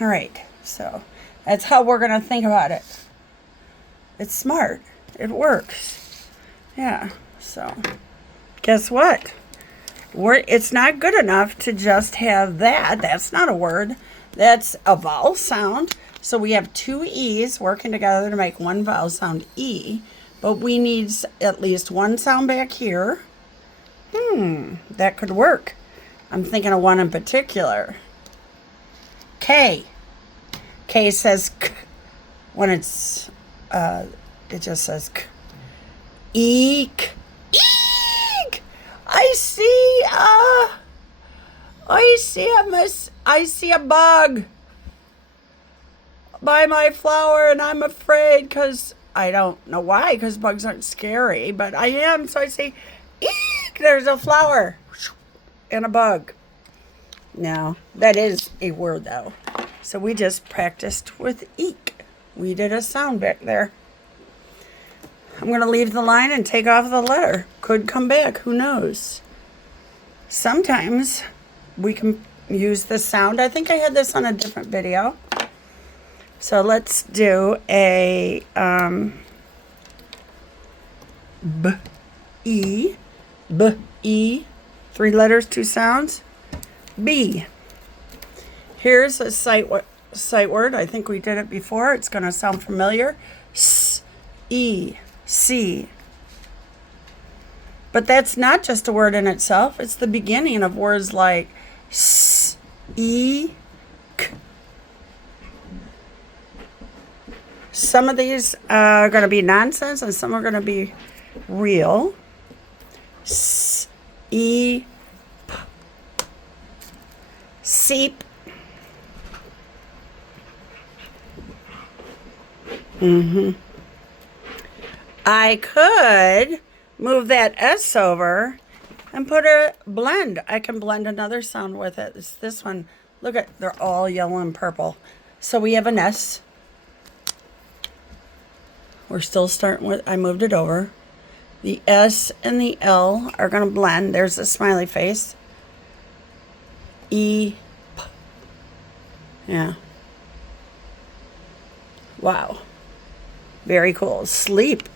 All right, so that's how we're going to think about it. It's smart. It works. Yeah, so guess what? It's not good enough to just have that. That's not a word. That's a vowel sound. So we have two E's working together to make one vowel sound, E. But we need at least one sound back here. That could work. I'm thinking of one in particular. K. K says K when it just says K. Eek. Eek. I see a bug by my flower, and I'm afraid because I don't know why, because bugs aren't scary, but I am. So I say, eek, there's a flower and a bug. Now, that is a word, though. So we just practiced with eek. We did a sound back there. I'm going to leave the line and take off the letter. Could come back. Who knows? Sometimes we can use the sound. I think I had this on a different video. So let's do a B, E, 3 letters, 2 sounds. B. Here's a sight word. I think we did it before. It's going to sound familiar. S, E, C. But that's not just a word in itself. It's the beginning of words like S, E, K. Some of these are going to be nonsense and some are going to be real. S, E, P. Seep. I could move that S over and put a blend. I can blend another sound with it. It's this one. Look at, they're all yellow and purple. So we have an S. We're still starting with, I moved it over. The S and the L are going to blend. There's a smiley face. E, P. Yeah. Wow. Very cool. Sleep.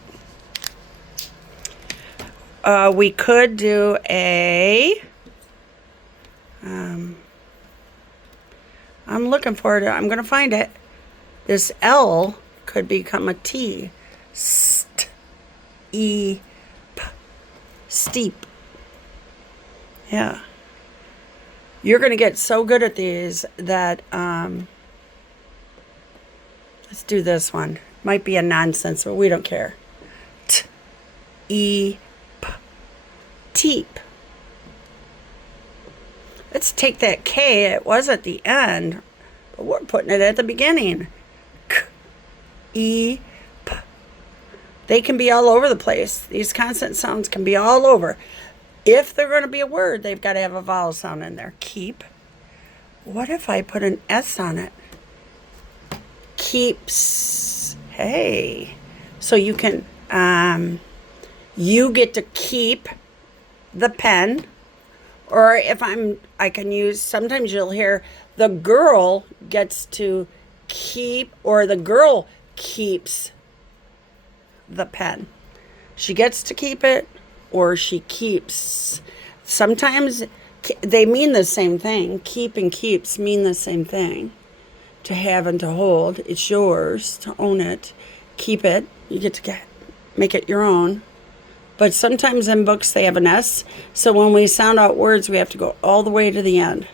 We could do a, I'm looking for it. I'm going to find it. This L could become a T. St, E, P, steep. Yeah. You're going to get so good at these that, let's do this one. Might be a nonsense, but we don't care. T, E, P, teep. Let's take that K. It was at the end, but we're putting it at the beginning. K, E, P. They can be all over the place. These consonant sounds can be all over. If they're going to be a word, they've got to have a vowel sound in there. Keep. What if I put an S on it? Keeps. Hey. So you can, you get to keep the pen. Or if I can use, sometimes you'll hear the girl gets to keep, or the girl keeps the pen. She gets to keep it, or she keeps. Sometimes they mean the same thing. Keep and keeps mean the same thing. To have and to hold. It's yours to own it. Keep it. You get to make it your own. But sometimes in books they have an S. So when we sound out words, we have to go all the way to the end.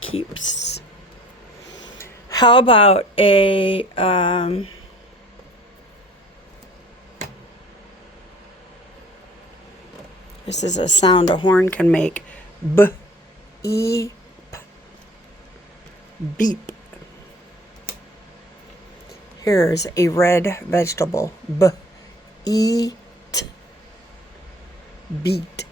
Keeps. How about a... this is a sound a horn can make. B, E, P. Beep. Here's a red vegetable. B, E, T. Beat.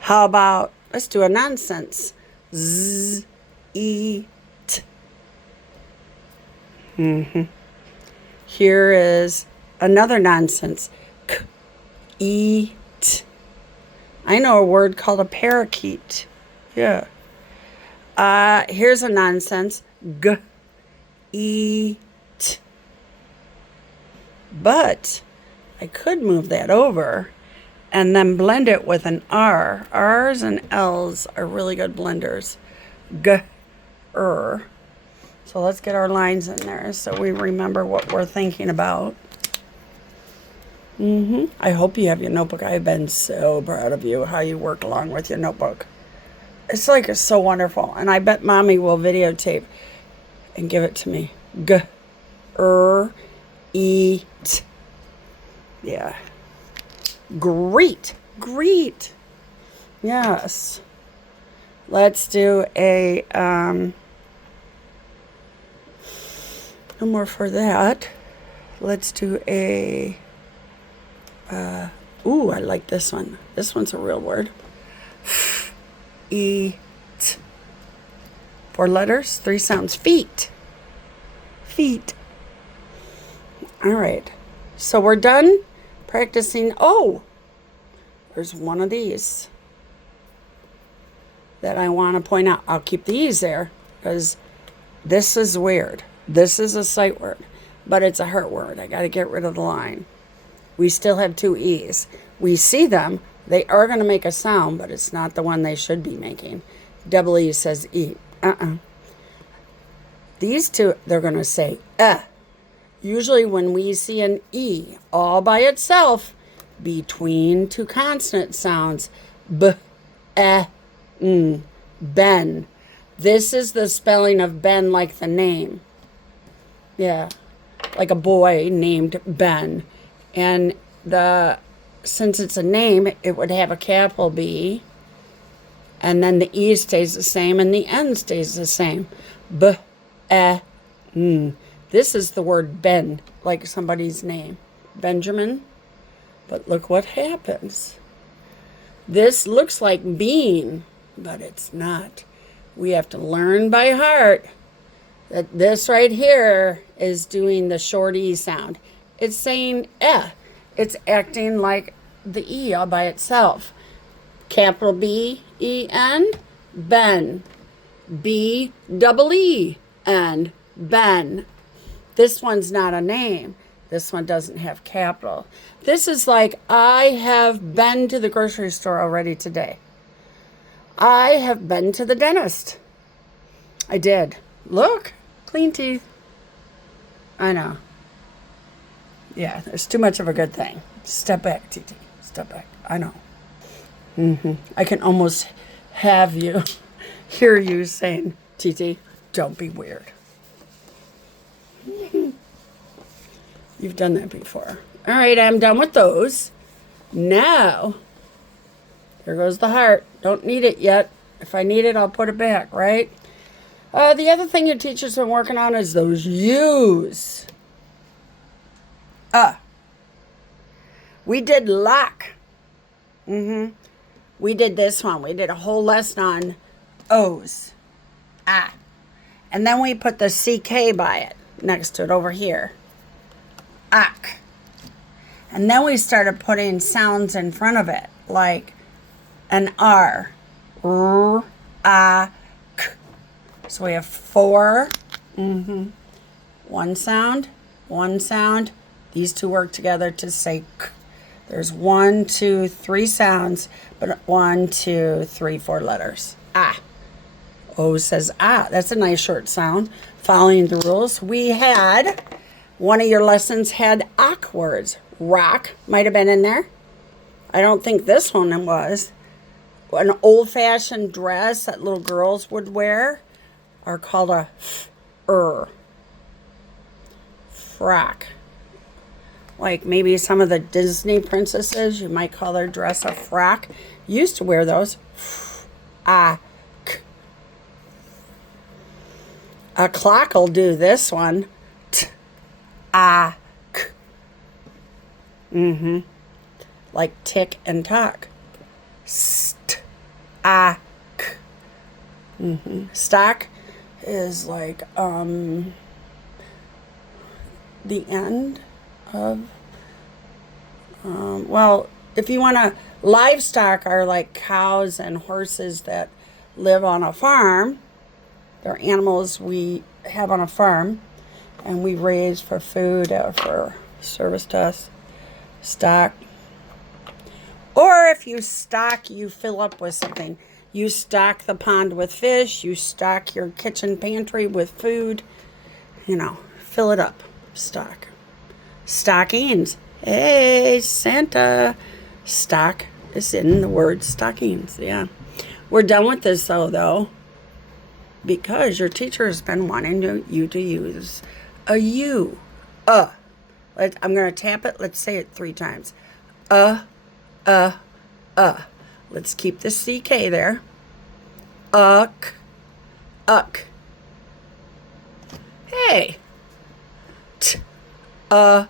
How about, let's do a nonsense. Z, E, T. Here is another nonsense. K, E, T. I know a word called a parakeet. Yeah. Here's a nonsense. G, eat. But I could move that over and then blend it with an R. R's and L's are really good blenders. G, er. So let's get our lines in there so we remember what we're thinking about. I hope you have your notebook. I've been so proud of you, how you work along with your notebook. It's like, it's so wonderful. And I bet Mommy will videotape and give it to me. G, eat. Yeah. Greet. Greet. Yes. Let's do a, no more for that. Let's do a, ooh, I like this one. This one's a real word. Eat. 4 letters, 3 sounds. Feet. Feet. All right. So we're done practicing. Oh, there's one of these that I want to point out. I'll keep these there because this is weird. This is a sight word, but it's a hurt word. I got to get rid of the line. We still have 2 E's. We see them. They are going to make a sound, but it's not the one they should be making. Double E says E. These 2, they're going to say Usually when we see an E all by itself between 2 consonant sounds, B, N, Ben. This is the spelling of Ben like the name. Yeah, like a boy named Ben. And since it's a name, it would have a capital B. And then the E stays the same and the N stays the same. B, N. This is the word Ben, like somebody's name. Benjamin. But look what happens. This looks like bean, but it's not. We have to learn by heart that this right here is doing the short E sound. It's saying It's acting like the E all by itself. Capital B, E, N, Ben. B, double E, N, Ben. This one's not a name. This one doesn't have capital. This is like, I have been to the grocery store already today. I have been to the dentist. I did. Look, clean teeth. I know. Yeah, there's too much of a good thing. Step back, TT. Step back. I know. I can almost have you hear you saying, TT, don't be weird. You've done that before. All right, I'm done with those. Now, here goes the heart. Don't need it yet. If I need it, I'll put it back, right? The other thing your teacher's been working on is those U's. We did lock. We did this one. We did a whole lesson on O's. And then we put the CK by it, next to it over here. Uck. And then we started putting sounds in front of it, like an R. R, K. So we have 4. One sound, one sound. These 2 work together to say K. There's 1, 2, 3 sounds, but 1, 2, 3, 4 letters. O says That's a nice short sound. Following the rules. We had, one of your lessons had uck words. Rock might have been in there. I don't think this one was. An old-fashioned dress that little girls would wear are called a frock. Like maybe some of the Disney princesses, you might call their dress a frock. Used to wear those. A clock will do this one. Like tick and tock. Stock is like the end of well, if you want to, livestock are like cows and horses that live on a farm, They're animals we have on a farm and we raise for food or for service to us. Stock. Or if you stock, you fill up with something. You stock the pond with fish. You stock your kitchen pantry with food. You know, fill it up. Stock. Stockings. Hey, Santa. Stock is in the word stockings. Yeah. We're done with this, though, because your teacher has been wanting you to use a U. I'm going to tap it. Let's say it 3 times. Let's keep the CK there. Uck. Hey. Uck.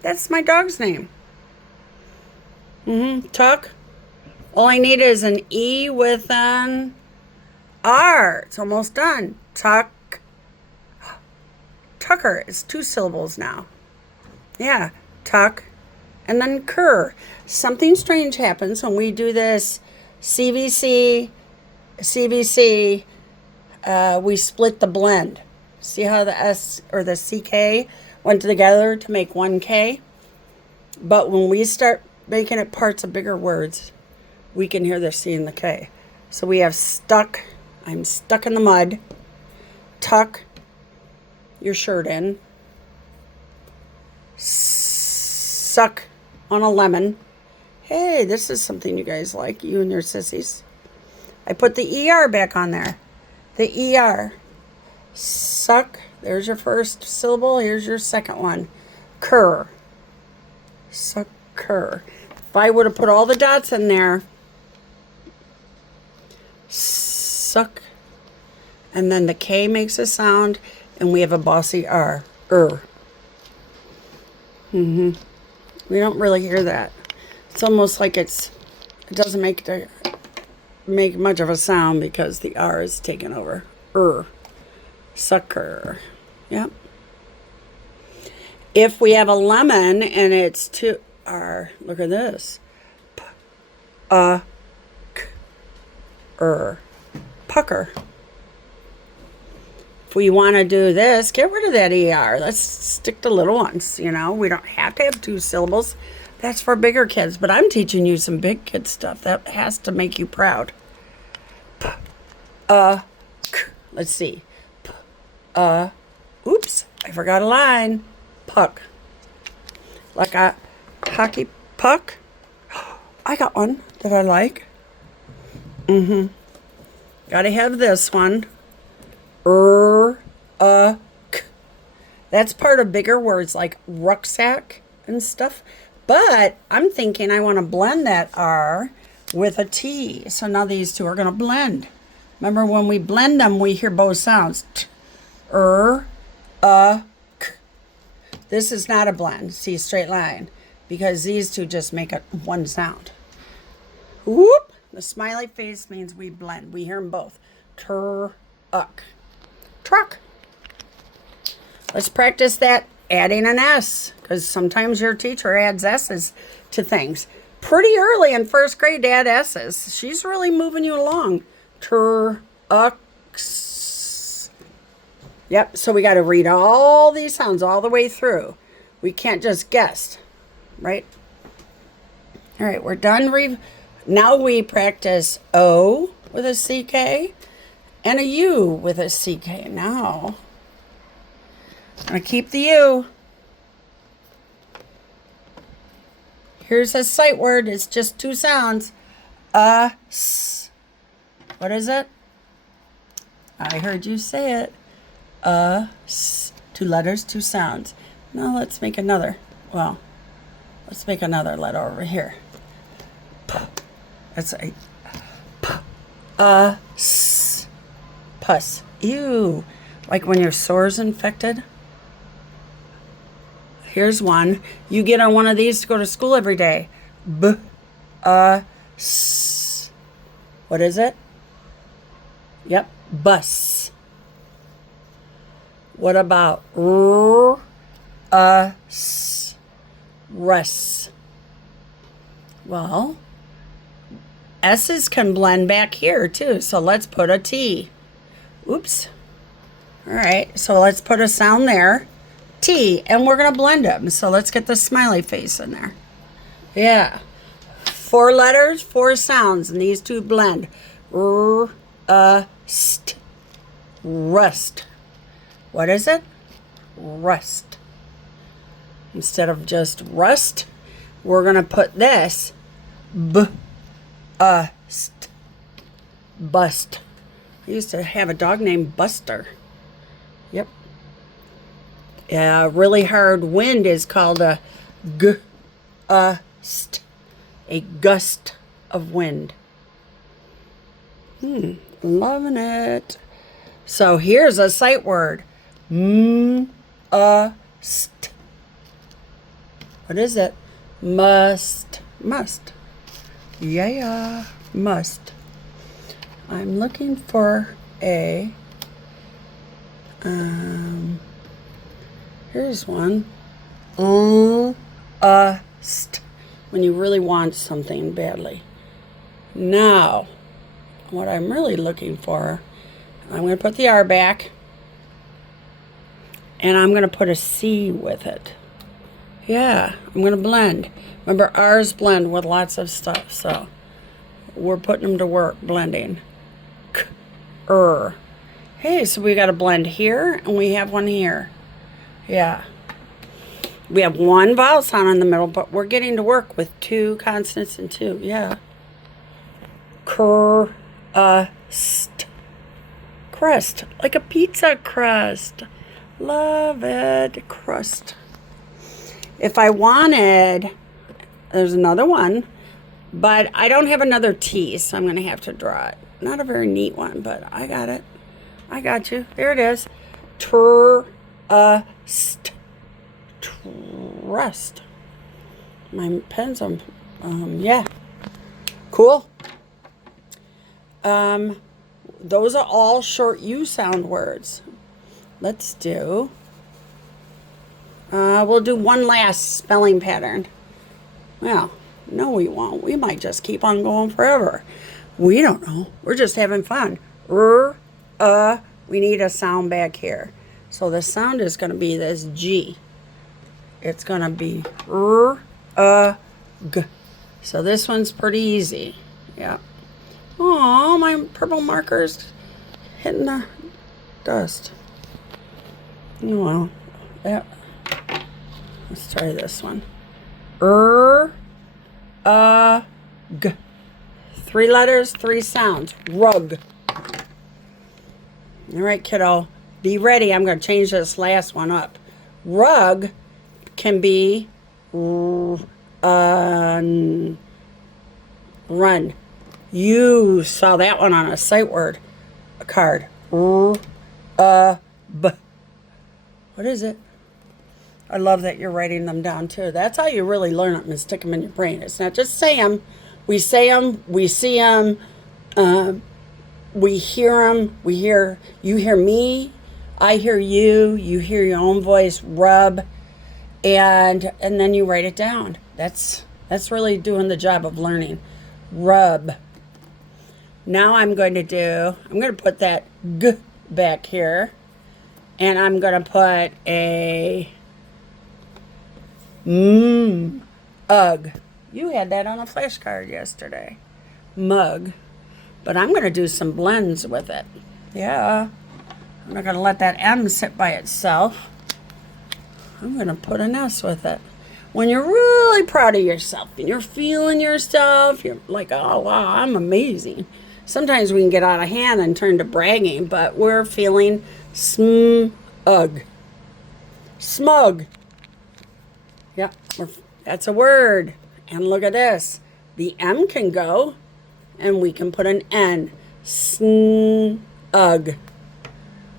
That's my dog's name. Tuck. All I need is an E with an R. It's almost done. Tuck. Tucker is 2 syllables now. Yeah. Tuck. And then cur. Something strange happens when we do this CVC, we split the blend. See how the S or the CK went together to make 1K? But when we start making it parts of bigger words, we can hear the C and the K. So we have stuck. I'm stuck in the mud. Tuck your shirt in. Suck on a lemon. Hey, this is something you guys like, you and your sissies. I put the ER back on there. The ER. Suck. There's your first syllable. Here's your second one. Cur. Sucker. If I would have put all the dots in there. Suck. And then the K makes a sound. And we have a bossy R. We don't really hear that. It's almost like it doesn't make much of a sound because the R is taken over. Sucker. Yep. If we have a lemon and it's 2 R, look at this. Pucker. If we want to do this, get rid of that ER. Let's stick to little ones, you know. We don't have to have 2 syllables. That's for bigger kids, but I'm teaching you some big kid stuff. That has to make you proud. Let's see. Oops, I forgot a line. Puck. Like a hockey puck. I got one that I like. Gotta have this one. That's part of bigger words like rucksack and stuff. But I'm thinking I want to blend that R with a T. So now these 2 are going to blend. Remember when we blend them, we hear both sounds. T, k. This is not a blend. See, straight line. Because these 2 just make it one sound. Whoop. The smiley face means we blend. We hear them both. Uck. Truck. Let's practice that adding an S. Because sometimes your teacher adds S's to things. Pretty early in 1st grade to add S's. She's really moving you along. Ucks. Yep, so we got to read all these sounds all the way through. We can't just guess, right? All right, we're done. Now we practice O with a CK and a U with a CK. Now, I'm going to keep the U. Here's a sight word. It's just 2 sounds. S. What is it? I heard you say it. S. 2 letters, 2 sounds. Now let's make another. Well, let's make another letter over here. P. That's a P. S. Pus. Ew. Like when your sore's infected. Here's one. You get on one of these to go to school every day. S. What is it? Yep. Bus. What about us? Russ. Well, S's can blend back here too. So let's put a T. Oops. All right, so let's put a sound there. T, and we're gonna blend them. So let's get the smiley face in there. Yeah. 4 letters, 4 sounds, and these two blend. St. Rust. What is it? Rust. Instead of just rust, we're gonna put this st. Bust. I used to have a dog named Buster. Yep. Really hard wind is called a gust. A gust of wind. Loving it. So here's a sight word. Must. What is it? Must. Must. Yeah, must. I'm looking for a, here's one. St. When you really want something badly. Now, what I'm really looking for, I'm going to put the R back, and I'm going to put a C with it. Yeah, I'm going to blend. Remember, R's blend with lots of stuff, so we're putting them to work, blending. Hey, so we got a blend here, and we have one here. Yeah. We have one vowel sound in the middle, but we're getting to work with 2 consonants and 2. Yeah. Crust. Crust. Like a pizza crust. Love it. Crust. If I wanted, there's another one, but I don't have another T, so I'm going to have to draw it. Not a very neat one, but I got it. I got you. There it is. Trust. Trust. My pen's on. Yeah. Cool. Those are all short U sound words. Let's do. We'll do one last spelling pattern. Well, no, we won't. We might just keep on going forever. We don't know. We're just having fun. We need a sound back here. So the sound is going to be this G. It's going to be g. So this one's pretty easy. Yeah. Oh, my purple marker's hitting the dust. Oh, well, yeah. Let's try this one. G. 3 letters, 3 sounds. Rug. All right, kiddo. Be ready. I'm going to change this last one up. Rug can be run. You saw that one on a sight word card. B. What is it? I love that you're writing them down too. That's how you really learn them and stick them in your brain. It's not just say them. We say them. We see them. We hear them. We hear. You hear me. I hear you. You hear your own voice. Rub, and then you write it down. That's really doing the job of learning. Rub. Now I'm going to put that g back here, and I'm going to put a ugh. You had that on a flashcard yesterday. Mug. But I'm going to do some blends with it. Yeah. I'm not going to let that M sit by itself. I'm going to put an S with it. When you're really proud of yourself and you're feeling yourself, you're like, oh, wow, I'm amazing. Sometimes we can get out of hand and turn to bragging, but we're feeling smug. Smug. Yeah, that's a word. And look at this. The M can go, and we can put an N. Snug.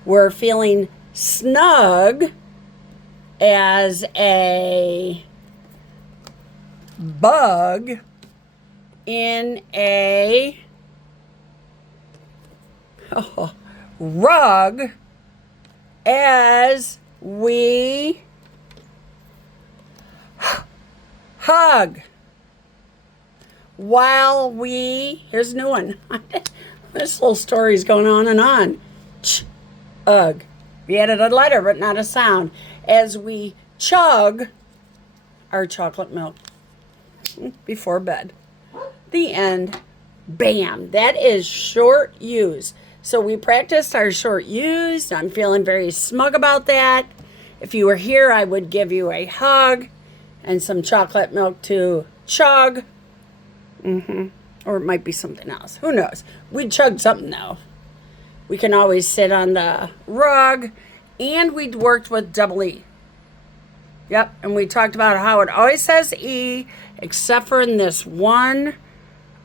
We're feeling snug as a bug in a rug as we hug. while we, here's a new one. This little story's going on and on. Ugh. We added a letter, but not a sound. As we chug our chocolate milk before bed. The end. Bam. That is short use. So we practiced our short use. I'm feeling very smug about that. If you were here, I would give you a hug and some chocolate milk to chug. Or it might be something else. Who knows? We chugged something though. We can always sit on the rug. And we worked with double E. Yep. And we talked about how it always says E, except for in this one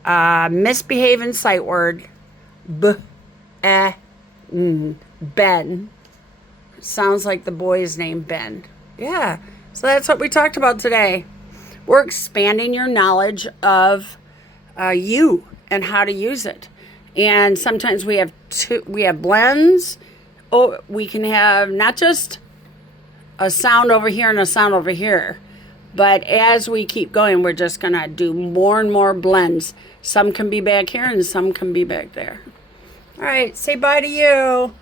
misbehaving sight word. Ben. Sounds like the boy's name, Ben. Yeah. So that's what we talked about today. We're expanding your knowledge of you and how to use it. And sometimes we have blends. Oh, we can have not just a sound over here and a sound over here, but as we keep going, we're just going to do more and more blends. Some can be back here and some can be back there. All right, say bye to you.